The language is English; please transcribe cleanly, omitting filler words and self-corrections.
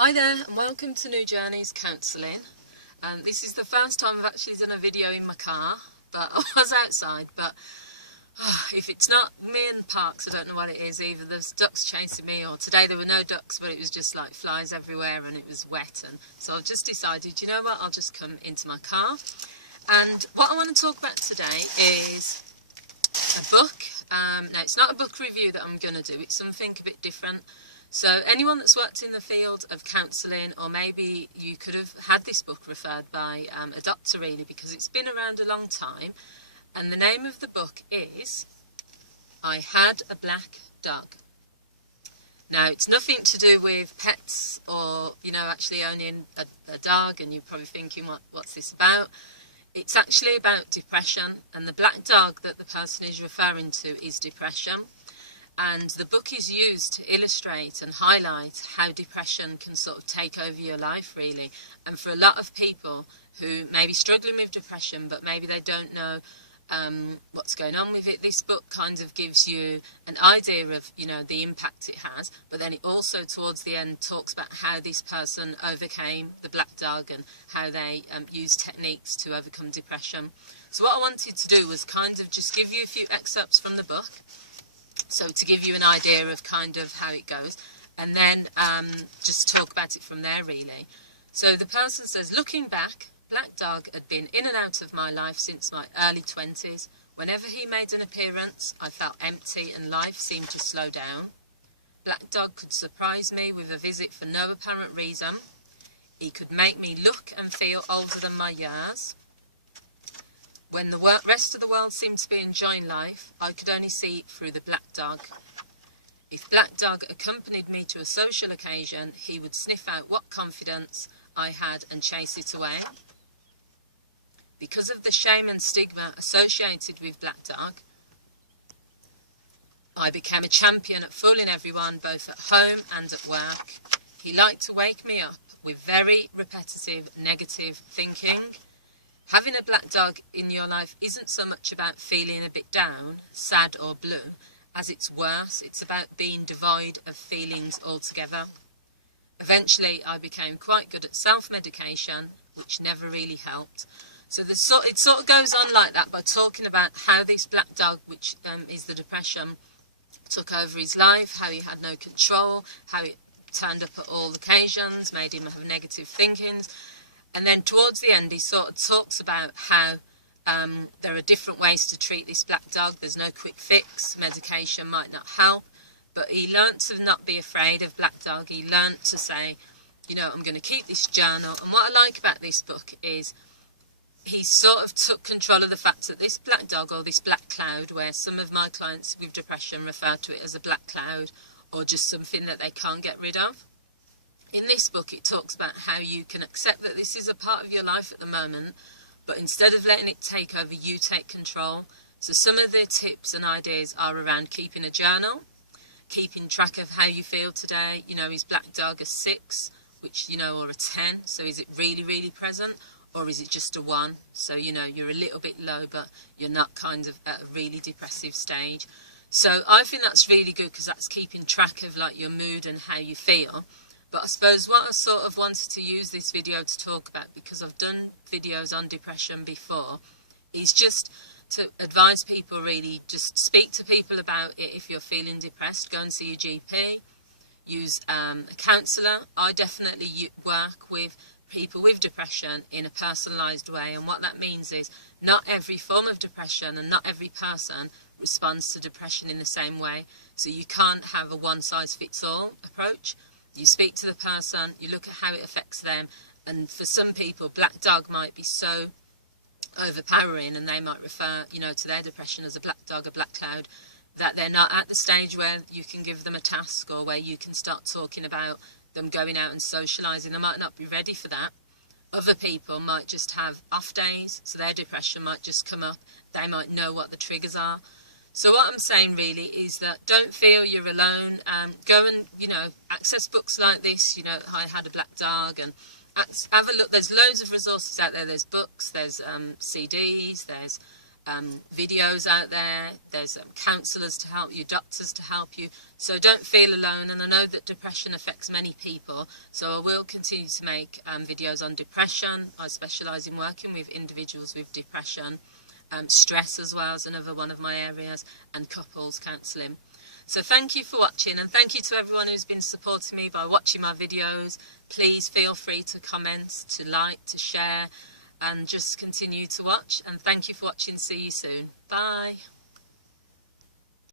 Hi there and welcome to New Journeys Counselling. This is the first time I've actually done a video in my car, but I was outside, but if it's not me and parks, I don't know what it is. Either there's ducks chasing me, or today there were no ducks but it was just like flies everywhere and it was wet, and so I've just decided, you know what, I'll just come into my car. And what I want to talk about today is a book. Now it's not a book review that I'm going to do, it's something a bit different. So anyone that's worked in the field of counselling, or maybe you could have had this book referred by a doctor really, because it's been around a long time, and the name of the book is I Had a Black Dog. Now it's nothing to do with pets or, you know, actually owning a dog, and you're probably thinking what's this about? It's actually about depression, and the black dog that the person is referring to is depression. And the book is used to illustrate and highlight how depression can sort of take over your life, really. And for a lot of people who may be struggling with depression, but maybe they don't know what's going on with it, this book kind of gives you an idea of, you know, the impact it has. But then it also, towards the end, talks about how this person overcame the black dog and how they used techniques to overcome depression. So what I wanted to do was kind of just give you a few excerpts from the book, so to give you an idea of kind of how it goes, and then just talk about it from there really. So the person says, looking back, Black Dog had been in and out of my life since my early 20s. Whenever he made an appearance, I felt empty and life seemed to slow down. Black Dog could surprise me with a visit for no apparent reason. He could make me look and feel older than my years. When the rest of the world seemed to be enjoying life, I could only see it through the black dog. If Black Dog accompanied me to a social occasion, he would sniff out what confidence I had and chase it away. Because of the shame and stigma associated with Black Dog, I became a champion at fooling everyone, both at home and at work. He liked to wake me up with very repetitive negative thinking. Having a black dog in your life isn't so much about feeling a bit down, sad or blue, as it's worse. It's about being devoid of feelings altogether. Eventually, I became quite good at self-medication, which never really helped. So it sort of goes on like that, by talking about how this black dog, which is the depression, took over his life, how he had no control, how it turned up at all occasions, made him have negative thinkings. And then towards the end, he sort of talks about how there are different ways to treat this black dog. There's no quick fix. Medication might not help. But he learnt to not be afraid of black dog. He learnt to say, you know, I'm going to keep this journal. And what I like about this book is he sort of took control of the fact that this black dog, or this black cloud, where some of my clients with depression refer to it as a black cloud, or just something that they can't get rid of. In this book, it talks about how you can accept that this is a part of your life at the moment, but instead of letting it take over, you take control. So some of the tips and ideas are around keeping a journal, keeping track of how you feel today. You know, is Black Dog a 6, which, you know, or a 10? So is it really, really present? Or is it just a 1? So, you know, you're a little bit low, but you're not kind of at a really depressive stage. So I think that's really good, because that's keeping track of like your mood and how you feel. But I suppose what I sort of wanted to use this video to talk about, because I've done videos on depression before, is just to advise people really, just speak to people about it. If you're feeling depressed, go and see your GP, use a counsellor. I definitely work with people with depression in a personalised way, and what that means is not every form of depression and not every person responds to depression in the same way. So you can't have a one-size-fits-all approach. You speak to the person, you look at how it affects them, and for some people, black dog might be so overpowering, and they might refer, you know, to their depression as a black dog, a black cloud, that they're not at the stage where you can give them a task, or where you can start talking about them going out and socialising. They might not be ready for that. Other people might just have off days, so their depression might just come up. They might know what the triggers are. So what I'm saying really is that don't feel you're alone. Go and, you know, access books like this, you know, I Had a Black Dog, and have a look. There's loads of resources out there. There's books, there's CDs, there's videos out there. There's counsellors to help you, doctors to help you. So don't feel alone. And I know that depression affects many people, so I will continue to make videos on depression. I specialise in working with individuals with depression. Stress as well is another one of my areas, and couples counselling. So thank you for watching, and thank you to everyone who's been supporting me by watching my videos. Please feel free to comment, to like, to share, and just continue to watch. And thank you for watching. See you soon. Bye.